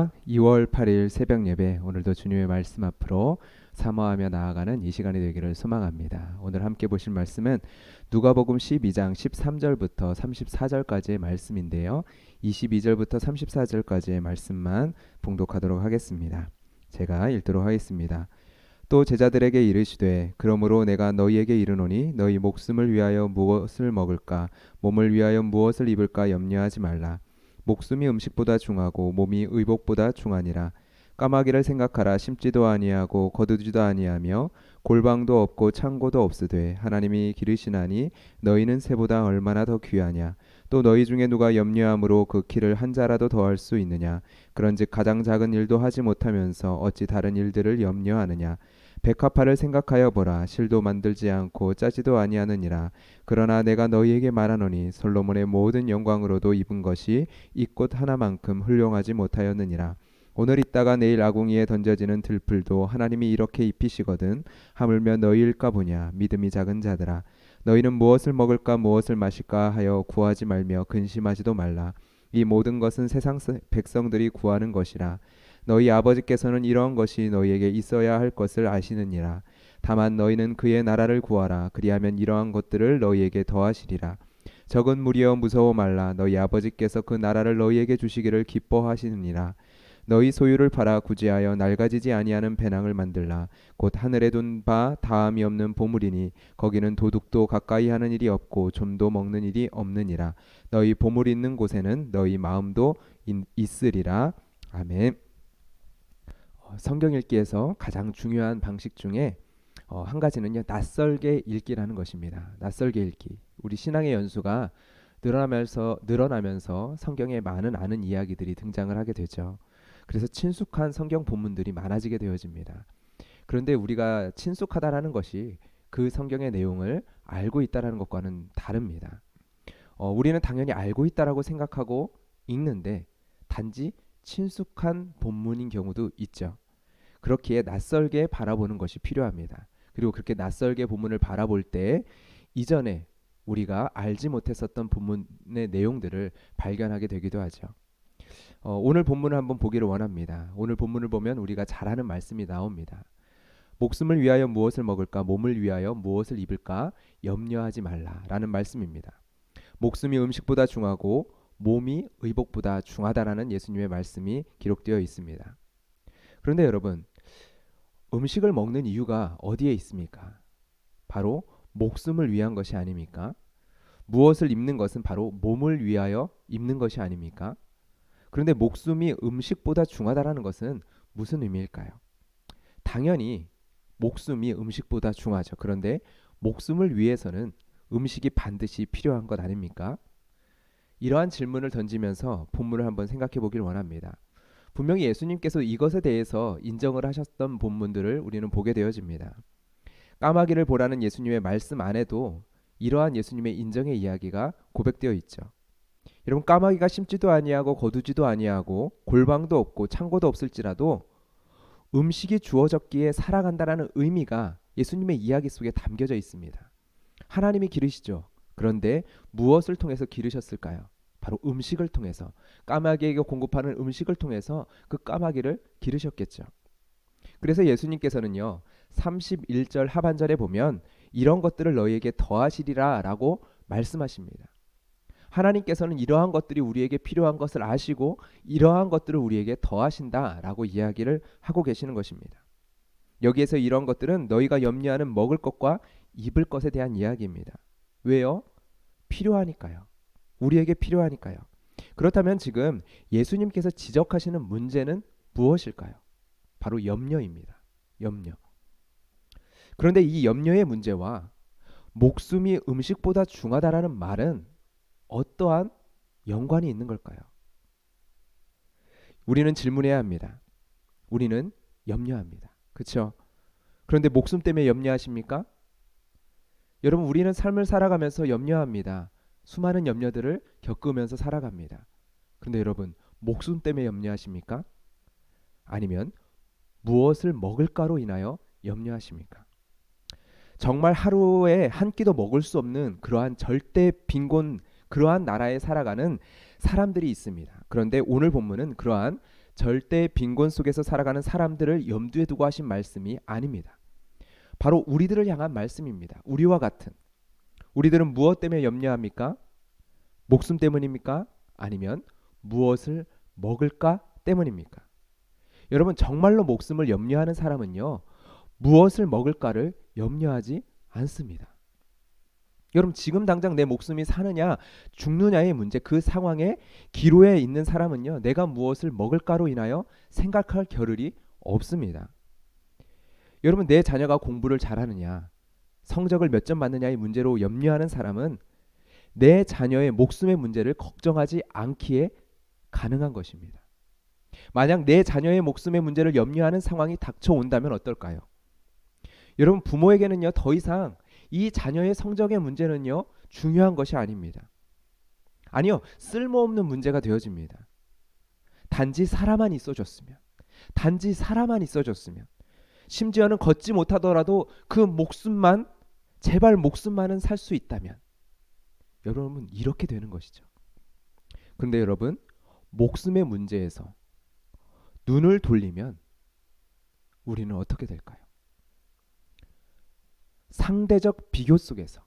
안녕하십니까. 2월 8일 새벽 예배, 오늘도 주님의 말씀 앞으로 사모하며 나아가는 이 시간이 되기를 소망합니다. 오늘 함께 보실 말씀은 누가복음 12장 13절부터 34절까지의 말씀인데요. 22절부터 34절까지의 말씀만 봉독하도록 하겠습니다. 제가 읽도록 하겠습니다. 또 제자들에게 이르시되 그러므로 내가 너희에게 이르노니 너희 목숨을 위하여 무엇을 먹을까 몸을 위하여 무엇을 입을까 염려하지 말라. 목숨이 음식보다 중하고 몸이 의복보다 중하니라. 까마귀를 생각하라. 심지도 아니하고 거두지도 아니하며 골방도 없고 창고도 없으되 하나님이 기르시나니 너희는 새보다 얼마나 더 귀하냐. 또 너희 중에 누가 염려함으로 그 키를 한 자라도 더할 수 있느냐. 그런즉 가장 작은 일도 하지 못하면서 어찌 다른 일들을 염려하느냐. 백합화를 생각하여 보라. 실도 만들지 않고 짜지도 아니하느니라. 그러나 내가 너희에게 말하노니 솔로몬의 모든 영광으로도 입은 것이 이 꽃 하나만큼 훌륭하지 못하였느니라. 오늘 있다가 내일 아궁이에 던져지는 들풀도 하나님이 이렇게 입히시거든. 하물며 너희일까 보냐. 믿음이 작은 자들아. 너희는 무엇을 먹을까 무엇을 마실까 하여 구하지 말며 근심하지도 말라. 이 모든 것은 세상 백성들이 구하는 것이라. 너희 아버지께서는 이러한 것이 너희에게 있어야 할 것을 아시느니라. 다만 너희는 그의 나라를 구하라. 그리하면 이러한 것들을 너희에게 더하시리라. 적은 무리여 무서워 말라. 너희 아버지께서 그 나라를 너희에게 주시기를 기뻐하시느니라. 너희 소유를 팔아 구제하여 낡아지지 아니하는 배낭을 만들라. 곧 하늘에 둔 바 다함이 없는 보물이니 거기는 도둑도 가까이 하는 일이 없고 좀도 먹는 일이 없느니라. 너희 보물 있는 곳에는 너희 마음도 있으리라. 아멘. 성경 읽기에서 가장 중요한 방식 중에 한 가지는요, 낯설게 읽기라는 것입니다. 낯설게 읽기. 우리 신앙의 연수가 늘어나면서 성경에 많은 아는 이야기들이 등장을 하게 되죠. 그래서 친숙한 성경 본문들이 많아지게 되어집니다. 그런데 우리가 친숙하다라는 것이 그 성경의 내용을 알고 있다라는 것과는 다릅니다. 우리는 당연히 알고 있다라고 생각하고 읽는데 단지 친숙한 본문인 경우도 있죠. 그렇기에 낯설게 바라보는 것이 필요합니다. 그리고 그렇게 낯설게 본문을 바라볼 때 이전에 우리가 알지 못했었던 본문의 내용들을 발견하게 되기도 하죠. 오늘 본문을 한번 보기를 원합니다. 오늘 본문을 보면 우리가 잘 아는 말씀이 나옵니다. 목숨을 위하여 무엇을 먹을까 몸을 위하여 무엇을 입을까 염려하지 말라라는 말씀입니다. 목숨이 음식보다 중하고 몸이 의복보다 중하다라는 예수님의 말씀이 기록되어 있습니다. 그런데 여러분, 음식을 먹는 이유가 어디에 있습니까? 바로 목숨을 위한 것이 아닙니까? 무엇을 입는 것은 바로 몸을 위하여 입는 것이 아닙니까? 그런데 목숨이 음식보다 중하다라는 것은 무슨 의미일까요? 당연히 목숨이 음식보다 중하죠. 그런데 목숨을 위해서는 음식이 반드시 필요한 것 아닙니까? 이러한 질문을 던지면서 본문을 한번 생각해 보길 원합니다. 분명히 예수님께서 이것에 대해서 인정을 하셨던 본문들을 우리는 보게 되어집니다. 까마귀를 보라는 예수님의 말씀 안에도 이러한 예수님의 인정의 이야기가 고백되어 있죠. 여러분, 까마귀가 심지도 아니하고 거두지도 아니하고 골방도 없고 창고도 없을지라도 음식이 주어졌기에 살아간다라는 의미가 예수님의 이야기 속에 담겨져 있습니다. 하나님이 기르시죠. 그런데 무엇을 통해서 기르셨을까요? 바로 음식을 통해서, 까마귀에게 공급하는 음식을 통해서 그 까마귀를 기르셨겠죠. 그래서 예수님께서는요, 31절 하반절에 보면 이런 것들을 너희에게 더하시리라 라고 말씀하십니다. 하나님께서는 이러한 것들이 우리에게 필요한 것을 아시고 이러한 것들을 우리에게 더하신다 라고 이야기를 하고 계시는 것입니다. 여기에서 이런 것들은 너희가 염려하는 먹을 것과 입을 것에 대한 이야기입니다. 왜요? 필요하니까요. 우리에게 필요하니까요. 그렇다면 지금 예수님께서 지적하시는 문제는 무엇일까요? 바로 염려입니다. 염려. 그런데 이 염려의 문제와 목숨이 음식보다 중하다라는 말은 어떠한 연관이 있는 걸까요? 우리는 질문해야 합니다. 우리는 염려합니다. 그렇죠? 그런데 목숨 때문에 염려하십니까? 여러분, 우리는 삶을 살아가면서 염려합니다. 수많은 염려들을 겪으면서 살아갑니다. 그런데 여러분, 목숨 때문에 염려하십니까? 아니면 무엇을 먹을까로 인하여 염려하십니까? 정말 하루에 한 끼도 먹을 수 없는 그러한 절대 빈곤, 그러한 나라에 살아가는 사람들이 있습니다. 그런데 오늘 본문은 그러한 절대 빈곤 속에서 살아가는 사람들을 염두에 두고 하신 말씀이 아닙니다. 바로 우리들을 향한 말씀입니다. 우리와 같은. 우리들은 무엇 때문에 염려합니까? 목숨 때문입니까? 아니면 무엇을 먹을까 때문입니까? 여러분, 정말로 목숨을 염려하는 사람은요, 무엇을 먹을까를 염려하지 않습니다. 여러분, 지금 당장 내 목숨이 사느냐 죽느냐의 문제, 그 상황에 기로에 있는 사람은요, 내가 무엇을 먹을까로 인하여 생각할 겨를이 없습니다. 여러분, 내 자녀가 공부를 잘하느냐, 성적을 몇 점 받느냐의 문제로 염려하는 사람은 내 자녀의 목숨의 문제를 걱정하지 않기에 가능한 것입니다. 만약 내 자녀의 목숨의 문제를 염려하는 상황이 닥쳐온다면 어떨까요? 여러분, 부모에게는요, 더 이상 이 자녀의 성적의 문제는요, 중요한 것이 아닙니다. 아니요, 쓸모없는 문제가 되어집니다. 단지 사람만 있어줬으면, 단지 사람만 있어줬으면, 심지어는 걷지 못하더라도 그 목숨만, 제발 목숨만은 살 수 있다면, 여러분, 이렇게 되는 것이죠. 그런데 여러분, 목숨의 문제에서 눈을 돌리면 우리는 어떻게 될까요? 상대적 비교 속에서,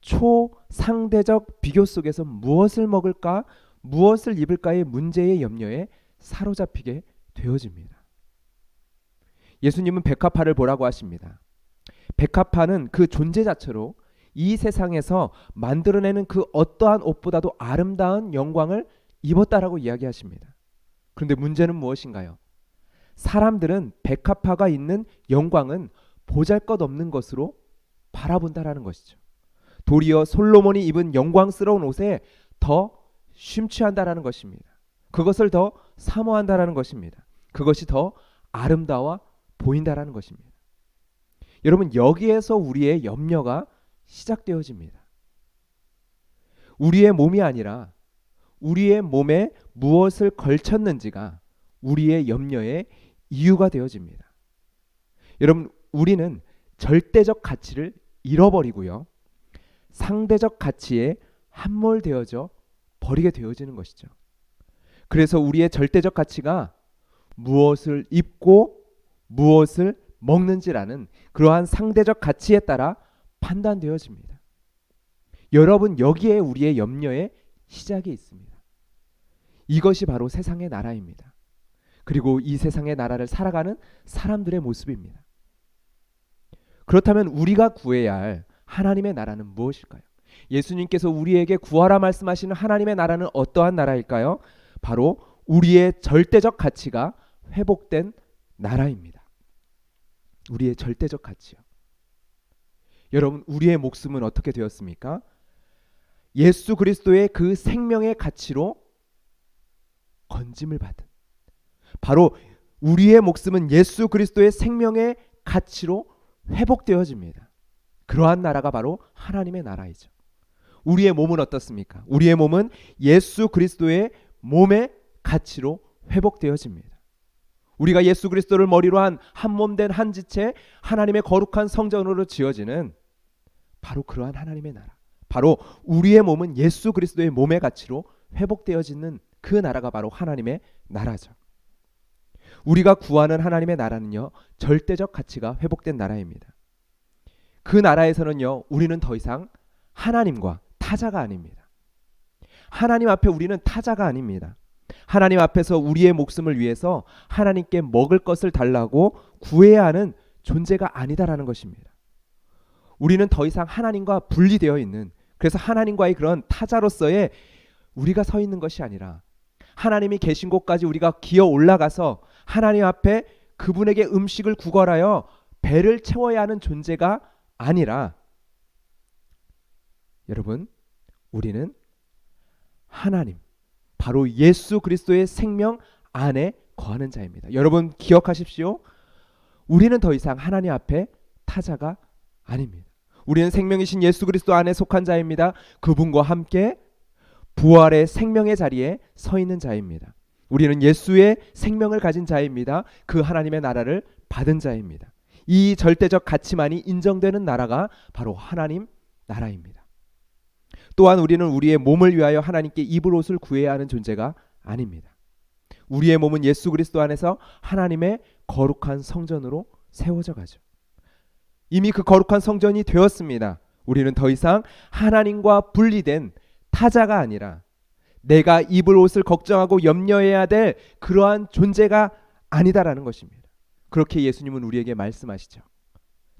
초상대적 비교 속에서 무엇을 먹을까, 무엇을 입을까의 문제의 염려에 사로잡히게 되어집니다. 예수님은 백합화를 보라고 하십니다. 백합화는 그 존재 자체로 이 세상에서 만들어내는 그 어떠한 옷보다도 아름다운 영광을 입었다라고 이야기하십니다. 그런데 문제는 무엇인가요? 사람들은 백합화가 있는 영광은 보잘것없는 것으로 바라본다라는 것이죠. 도리어 솔로몬이 입은 영광스러운 옷에 더 심취한다라는 것입니다. 그것을 더 사모한다라는 것입니다. 그것이 더 아름다워 보인다라는 것입니다. 여러분, 여기에서 우리의 염려가 시작되어집니다. 우리의 몸이 아니라 우리의 몸에 무엇을 걸쳤는지가 우리의 염려의 이유가 되어집니다. 여러분, 우리는 절대적 가치를 잃어버리고요, 상대적 가치에 함몰되어져 버리게 되어지는 것이죠. 그래서 우리의 절대적 가치가 무엇을 입고 무엇을 먹는지라는 그러한 상대적 가치에 따라 판단되어집니다. 여러분, 여기에 우리의 염려의 시작이 있습니다. 이것이 바로 세상의 나라입니다. 그리고 이 세상의 나라를 살아가는 사람들의 모습입니다. 그렇다면 우리가 구해야 할 하나님의 나라는 무엇일까요? 예수님께서 우리에게 구하라 말씀하시는 하나님의 나라는 어떠한 나라일까요? 바로 우리의 절대적 가치가 회복된 나라입니다. 우리의 절대적 가치요. 여러분, 우리의 목숨은 어떻게 되었습니까? 예수 그리스도의 그 생명의 가치로 건짐을 받은, 바로 우리의 목숨은 예수 그리스도의 생명의 가치로 회복되어집니다. 그러한 나라가 바로 하나님의 나라이죠. 우리의 몸은 어떻습니까? 우리의 몸은 예수 그리스도의 몸의 가치로 회복되어집니다. 우리가 예수 그리스도를 머리로 한 몸된 한 지체, 하나님의 거룩한 성전으로 지어지는 바로 그러한 하나님의 나라, 바로 우리의 몸은 예수 그리스도의 몸의 가치로 회복되어지는 그 나라가 바로 하나님의 나라죠. 우리가 구하는 하나님의 나라는요, 절대적 가치가 회복된 나라입니다. 그 나라에서는요, 우리는 더 이상 하나님과 타자가 아닙니다. 하나님 앞에 우리는 타자가 아닙니다. 하나님 앞에서 우리의 목숨을 위해서 하나님께 먹을 것을 달라고 구해야 하는 존재가 아니다라는 것입니다. 우리는 더 이상 하나님과 분리되어 있는, 그래서 하나님과의 그런 타자로서의 우리가 서 있는 것이 아니라 하나님이 계신 곳까지 우리가 기어 올라가서 하나님 앞에 그분에게 음식을 구걸하여 배를 채워야 하는 존재가 아니라, 여러분, 우리는 하나님, 바로 예수 그리스도의 생명 안에 거하는 자입니다. 여러분, 기억하십시오. 우리는 더 이상 하나님 앞에 타자가 아닙니다. 우리는 생명이신 예수 그리스도 안에 속한 자입니다. 그분과 함께 부활의 생명의 자리에 서 있는 자입니다. 우리는 예수의 생명을 가진 자입니다. 그 하나님의 나라를 받은 자입니다. 이 절대적 가치만이 인정되는 나라가 바로 하나님 나라입니다. 또한 우리는 우리의 몸을 위하여 하나님께 입을 옷을 구해야 하는 존재가 아닙니다. 우리의 몸은 예수 그리스도 안에서 하나님의 거룩한 성전으로 세워져 가죠. 이미 그 거룩한 성전이 되었습니다. 우리는 더 이상 하나님과 분리된 타자가 아니라 내가 입을 옷을 걱정하고 염려해야 될 그러한 존재가 아니다라는 것입니다. 그렇게 예수님은 우리에게 말씀하시죠.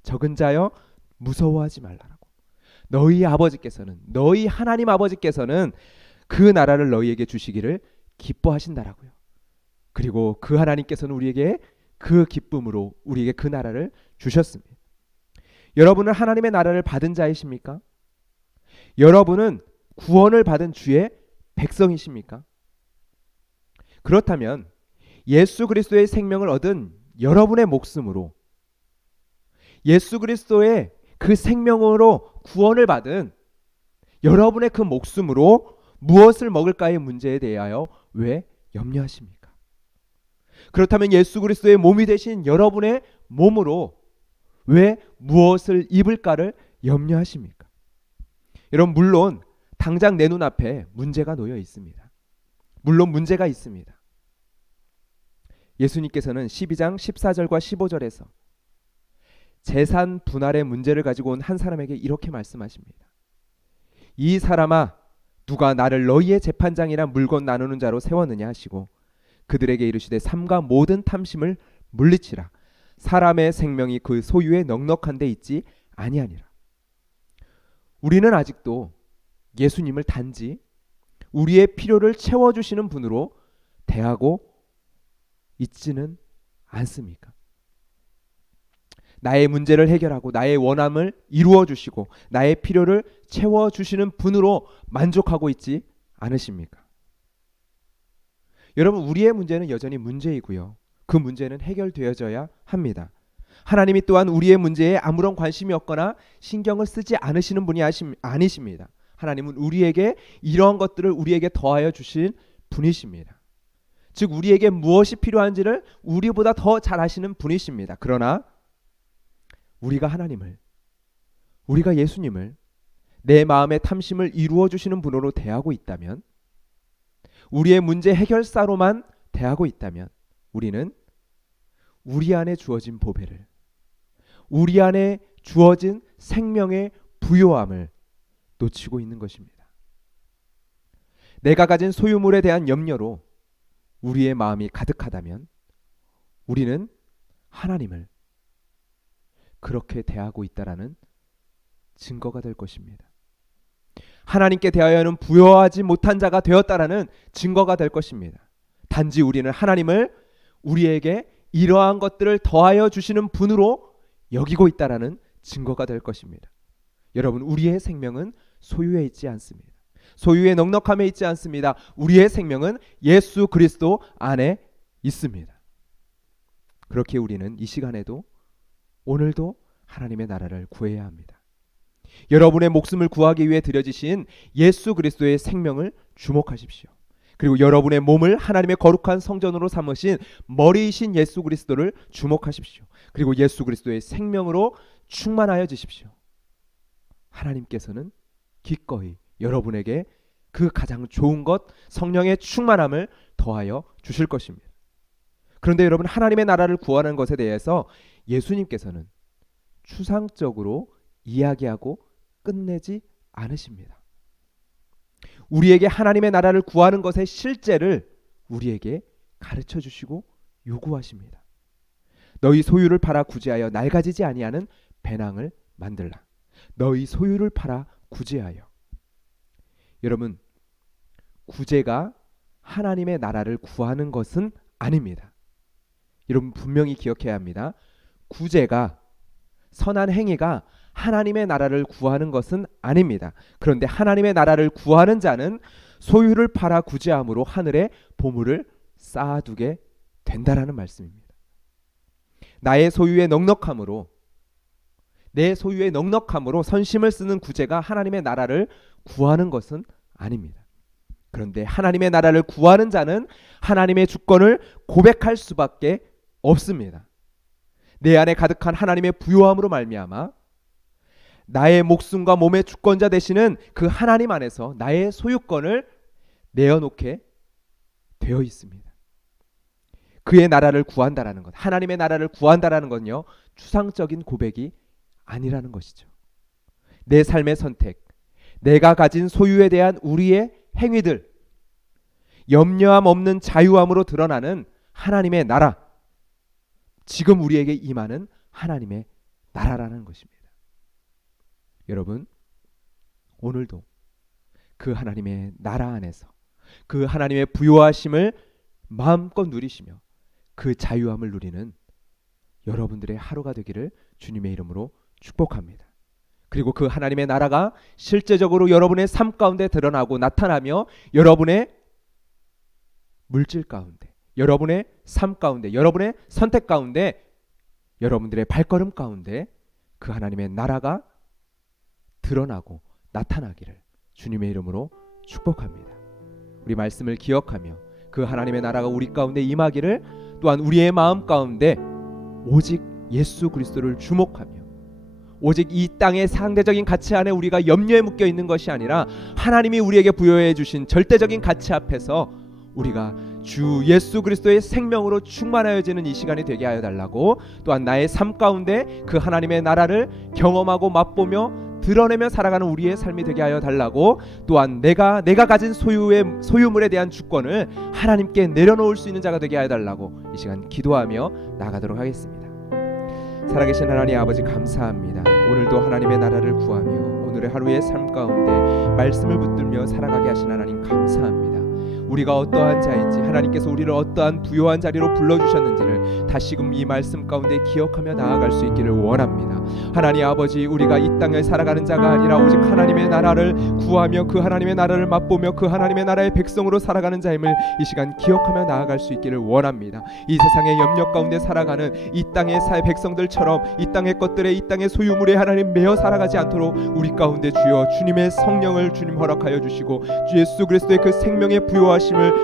적은 자여 무서워하지 말라라고. 너희 아버지께서는, 너희 하나님 아버지께서는 그 나라를 너희에게 주시기를 기뻐하신다라고요. 그리고 그 하나님께서는 우리에게 그 기쁨으로 우리에게 그 나라를 주셨습니다. 여러분은 하나님의 나라를 받은 자이십니까? 여러분은 구원을 받은 주의 백성이십니까? 그렇다면 예수 그리스도의 생명을 얻은 여러분의 목숨으로, 예수 그리스도의 그 생명으로 구원을 받은 여러분의 그 목숨으로 무엇을 먹을까의 문제에 대하여 왜 염려하십니까? 그렇다면 예수 그리스도의 몸이 되신 여러분의 몸으로 왜 무엇을 입을까를 염려하십니까? 여러분, 물론 당장 내 눈앞에 문제가 놓여 있습니다. 물론 문제가 있습니다. 예수님께서는 12장 14절과 15절에서 재산 분할의 문제를 가지고 온 한 사람에게 이렇게 말씀하십니다. 이 사람아, 누가 나를 너희의 재판장이나 물건 나누는 자로 세웠느냐 하시고 그들에게 이르시되 삼가 모든 탐심을 물리치라. 사람의 생명이 그 소유에 넉넉한 데 있지 아니하니라. 우리는 아직도 예수님을 단지 우리의 필요를 채워주시는 분으로 대하고 있지는 않습니까? 나의 문제를 해결하고 나의 원함을 이루어 주시고 나의 필요를 채워 주시는 분으로 만족하고 있지 않으십니까? 여러분, 우리의 문제는 여전히 문제이고요. 그 문제는 해결되어져야 합니다. 하나님이 또한 우리의 문제에 아무런 관심이 없거나 신경을 쓰지 않으시는 분이 아니십니다. 하나님은 우리에게 이러한 것들을 우리에게 더하여 주신 분이십니다. 즉 우리에게 무엇이 필요한지를 우리보다 더 잘 아시는 분이십니다. 그러나 우리가 하나님을, 우리가 예수님을 내 마음의 탐심을 이루어 주시는 분으로 대하고 있다면, 우리의 문제 해결사로만 대하고 있다면 우리는 우리 안에 주어진 보배를, 우리 안에 주어진 생명의 부요함을 놓치고 있는 것입니다. 내가 가진 소유물에 대한 염려로 우리의 마음이 가득하다면 우리는 하나님을 그렇게 대하고 있다라는 증거가 될 것입니다. 하나님께 대하여는 부여하지 못한 자가 되었다라는 증거가 될 것입니다. 단지 우리는 하나님을 우리에게 이러한 것들을 더하여 주시는 분으로 여기고 있다라는 증거가 될 것입니다. 여러분, 우리의 생명은 소유에 있지 않습니다. 소유의 넉넉함에 있지 않습니다. 우리의 생명은 예수 그리스도 안에 있습니다. 그렇게 우리는 이 시간에도, 오늘도 하나님의 나라를 구해야 합니다. 여러분의 목숨을 구하기 위해 드려지신 예수 그리스도의 생명을 주목하십시오. 그리고 여러분의 몸을 하나님의 거룩한 성전으로 삼으신 머리이신 예수 그리스도를 주목하십시오. 그리고 예수 그리스도의 생명으로 충만하여 지십시오. 하나님께서는 기꺼이 여러분에게 그 가장 좋은 것, 성령의 충만함을 더하여 주실 것입니다. 그런데 여러분, 하나님의 나라를 구하는 것에 대해서 예수님께서는 추상적으로 이야기하고 끝내지 않으십니다. 우리에게 하나님의 나라를 구하는 것의 실제를 우리에게 가르쳐 주시고 요구하십니다. 너희 소유를 팔아 구제하여 낡아지지 아니하는 배낭을 만들라. 너희 소유를 팔아 구제하여. 여러분, 구제가 하나님의 나라를 구하는 것은 아닙니다. 여러분, 분명히 기억해야 합니다. 구제가, 선한 행위가 하나님의 나라를 구하는 것은 아닙니다. 그런데 하나님의 나라를 구하는 자는 소유를 팔아 구제함으로 하늘에 보물을 쌓아두게 된다라는 말씀입니다. 나의 소유의 넉넉함으로, 내 소유의 넉넉함으로 선심을 쓰는 구제가 하나님의 나라를 구하는 것은 아닙니다. 그런데 하나님의 나라를 구하는 자는 하나님의 주권을 고백할 수밖에 없습니다. 내 안에 가득한 하나님의 부요함으로 말미암아 나의 목숨과 몸의 주권자 되시는 그 하나님 안에서 나의 소유권을 내어놓게 되어 있습니다. 그의 나라를 구한다라는 것, 하나님의 나라를 구한다라는 건요, 추상적인 고백이 아니라는 것이죠. 내 삶의 선택, 내가 가진 소유에 대한 우리의 행위들, 염려함 없는 자유함으로 드러나는 하나님의 나라, 지금 우리에게 임하는 하나님의 나라라는 것입니다. 여러분, 오늘도 그 하나님의 나라 안에서 그 하나님의 부요하심을 마음껏 누리시며 그 자유함을 누리는 여러분들의 하루가 되기를 주님의 이름으로 축복합니다. 그리고 그 하나님의 나라가 실제적으로 여러분의 삶 가운데 드러나고 나타나며 여러분의 물질 가운데, 여러분의 삶 가운데, 여러분의 선택 가운데, 여러분들의 발걸음 가운데 그 하나님의 나라가 드러나고 나타나기를 주님의 이름으로 축복합니다. 우리 말씀을 기억하며 그 하나님의 나라가 우리 가운데 임하기를, 또한 우리의 마음 가운데 오직 예수 그리스도를 주목하며 오직 이 땅의 상대적인 가치 안에 우리가 염려에 묶여 있는 것이 아니라 하나님이 우리에게 부여해 주신 절대적인 가치 앞에서 우리가 주 예수 그리스도의 생명으로 충만하여지는 이 시간이 되게 하여 달라고, 또한 나의 삶 가운데 그 하나님의 나라를 경험하고 맛보며 드러내며 살아가는 우리의 삶이 되게 하여 달라고, 또한 내가 가진 소유물에 대한 주권을 하나님께 내려놓을 수 있는 자가 되게 하여 달라고 이 시간 기도하며 나아가도록 하겠습니다. 살아계신 하나님 아버지, 감사합니다. 오늘도 하나님의 나라를 구하며 오늘의 하루의 삶 가운데 말씀을 붙들며 살아가게 하신 하나님 감사합니다. 우리가 어떠한 자인지, 하나님께서 우리를 어떠한 부요한 자리로 불러주셨는지를 다시금 이 말씀 가운데 기억하며 나아갈 수 있기를 원합니다. 하나님 아버지, 우리가 이 땅에 살아가는 자가 아니라 오직 하나님의 나라를 구하며 그 하나님의 나라를 맛보며 그 하나님의 나라의 백성으로 살아가는 자임을 이 시간 기억하며 나아갈 수 있기를 원합니다. 이 세상의 염려 가운데 살아가는 이 땅의 백성들처럼 이 땅의 것들에, 이 땅의 소유물에 하나님 매어 살아가지 않도록 우리 가운데 주여 주님의 성령을 주님 허락하여 주시고 주 예수 그리스도의 그 생명의 부요하심을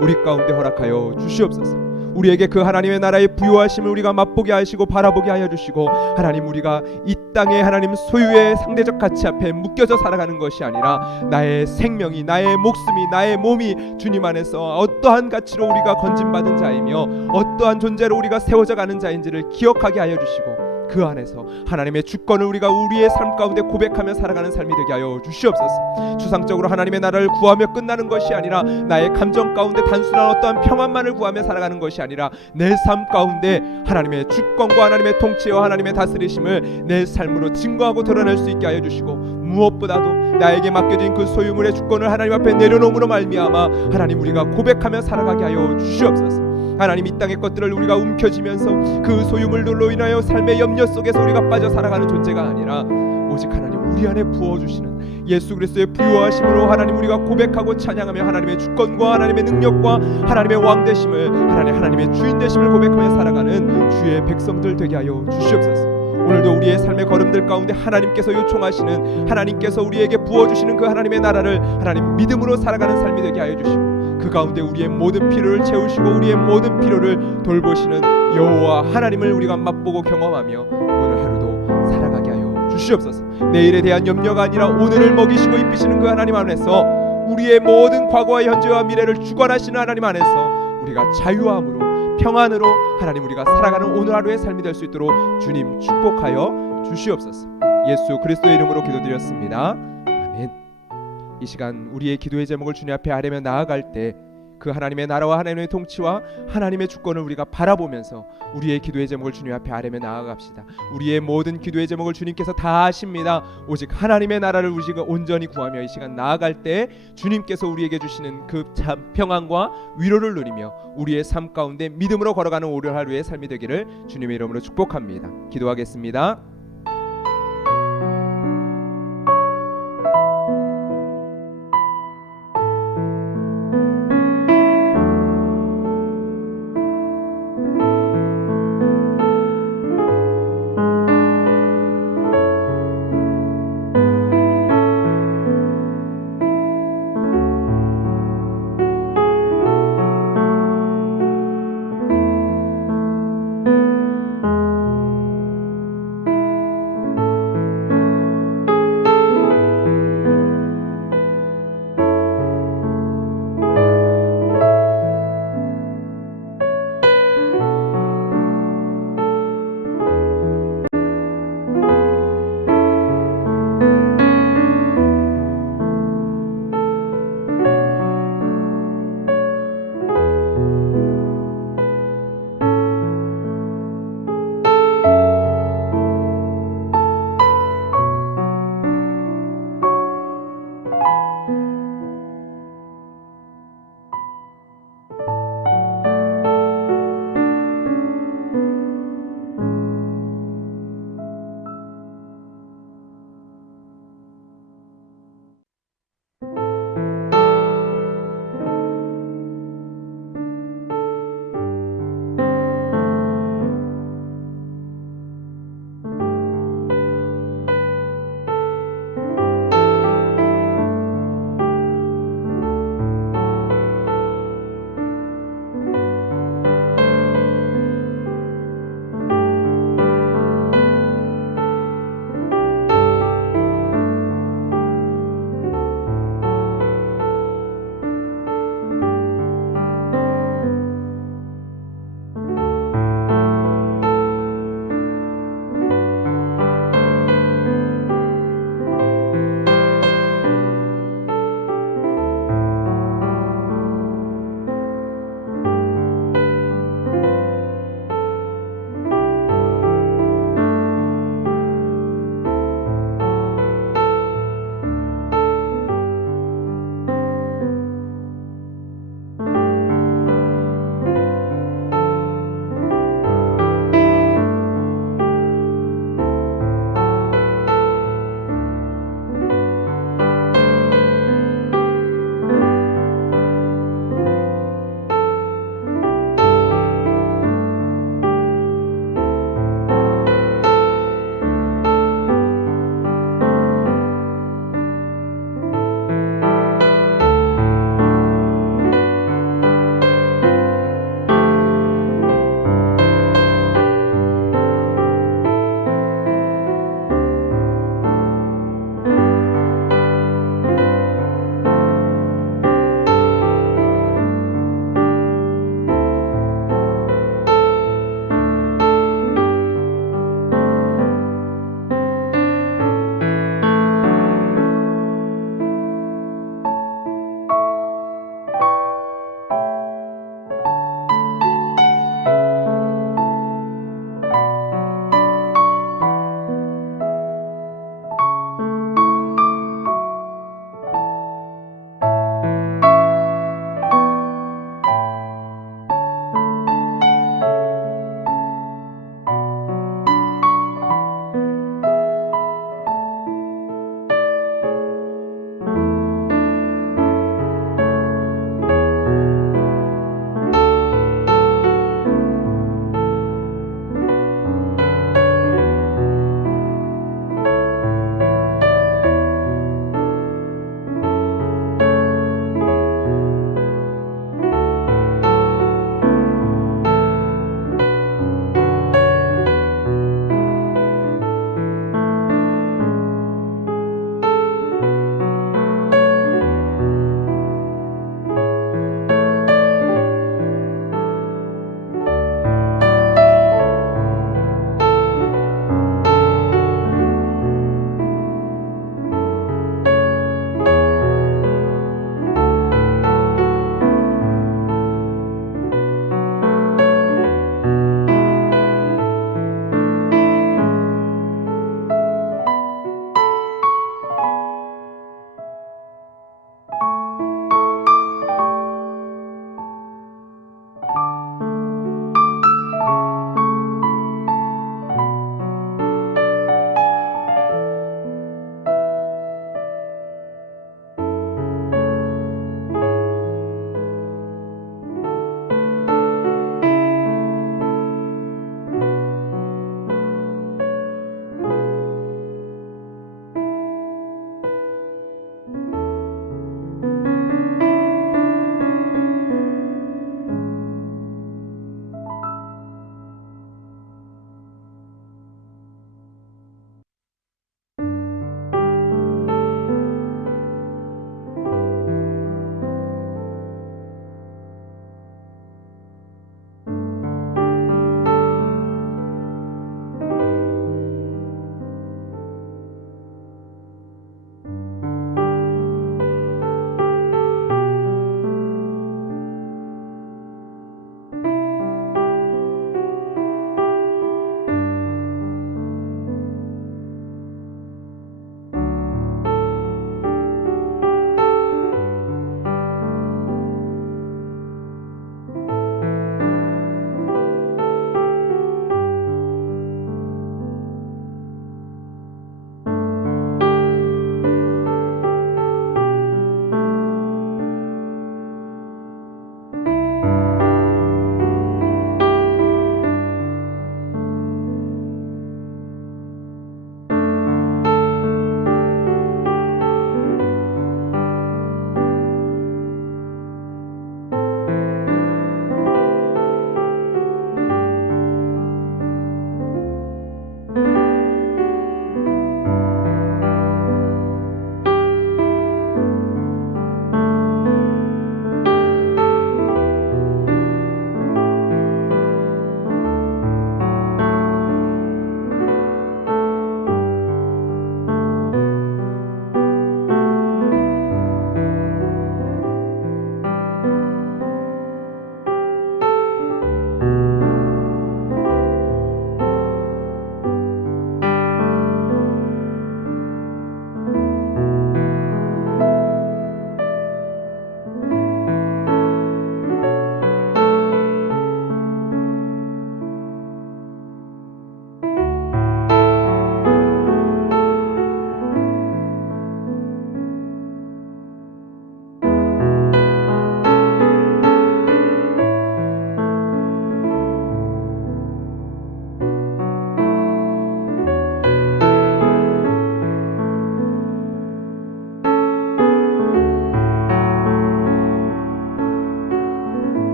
우리 가운데 허락하여 주시옵소서. 우리에게 그 하나님의 나라의 부요하심을 우리가 맛보게 하시고 바라보게 하여 주시고, 하나님, 우리가 이 땅의 하나님 소유의 상대적 가치 앞에 묶여져 살아가는 것이 아니라 나의 생명이, 나의 목숨이, 나의 몸이 주님 안에서 어떠한 가치로 우리가 건진받은 자이며 어떠한 존재로 우리가 세워져 가는 자인지를 기억하게 하여 주시고, 그 안에서 하나님의 주권을 우리가 우리의 삶 가운데 고백하며 살아가는 삶이 되게 하여 주시옵소서. 추상적으로 하나님의 나라를 구하며 끝나는 것이 아니라 나의 감정 가운데 단순한 어떠한 평안만을 구하며 살아가는 것이 아니라 내 삶 가운데 하나님의 주권과 하나님의 통치와 하나님의 다스리심을 내 삶으로 증거하고 드러낼 수 있게 하여 주시고, 무엇보다도 나에게 맡겨진 그 소유물의 주권을 하나님 앞에 내려놓음으로 말미암아 하나님, 우리가 고백하며 살아가게 하여 주시옵소서. 하나님, 이 땅의 것들을 우리가 움켜쥐면서 그 소유물들로 인하여 삶의 염려 속에서 우리가 빠져 살아가는 존재가 아니라 오직 하나님 우리 안에 부어주시는 예수 그리스도의 부요하심으로 하나님 우리가 고백하고 찬양하며 하나님의 주권과 하나님의 능력과 하나님의 왕되심을, 하나님의 주인되심을 고백하며 살아가는 주의 백성들 되게 하여 주시옵소서. 오늘도 우리의 삶의 걸음들 가운데 하나님께서 요청하시는, 하나님께서 우리에게 부어주시는 그 하나님의 나라를 하나님 믿음으로 살아가는 삶이 되게 하여 주시고, 그 가운데 우리의 모든 필요를 채우시고 우리의 모든 필요를 돌보시는 여호와 하나님을 우리가 맛보고 경험하며 오늘 하루도 살아가게 하여 주시옵소서. 내일에 대한 염려가 아니라 오늘을 먹이시고 입히시는 그 하나님 안에서 우리의 모든 과거와 현재와 미래를 주관하시는 하나님 안에서 우리가 자유함으로, 평안으로 하나님 우리가 살아가는 오늘 하루의 삶이 될 수 있도록 주님 축복하여 주시옵소서. 예수 그리스도의 이름으로 기도드렸습니다. 아멘. 이 시간 우리의 기도의 제목을 주님 앞에 아뢰며 나아갈 때 그 하나님의 나라와 하나님의 통치와 하나님의 주권을 우리가 바라보면서 우리의 기도의 제목을 주님 앞에 아뢰며 나아갑시다. 우리의 모든 기도의 제목을 주님께서 다 아십니다. 오직 하나님의 나라를 우리가 온전히 구하며 이 시간 나아갈 때 주님께서 우리에게 주시는 그 참 평안과 위로를 누리며 우리의 삶 가운데 믿음으로 걸어가는 오늘 하루의 삶이 되기를 주님의 이름으로 축복합니다. 기도하겠습니다.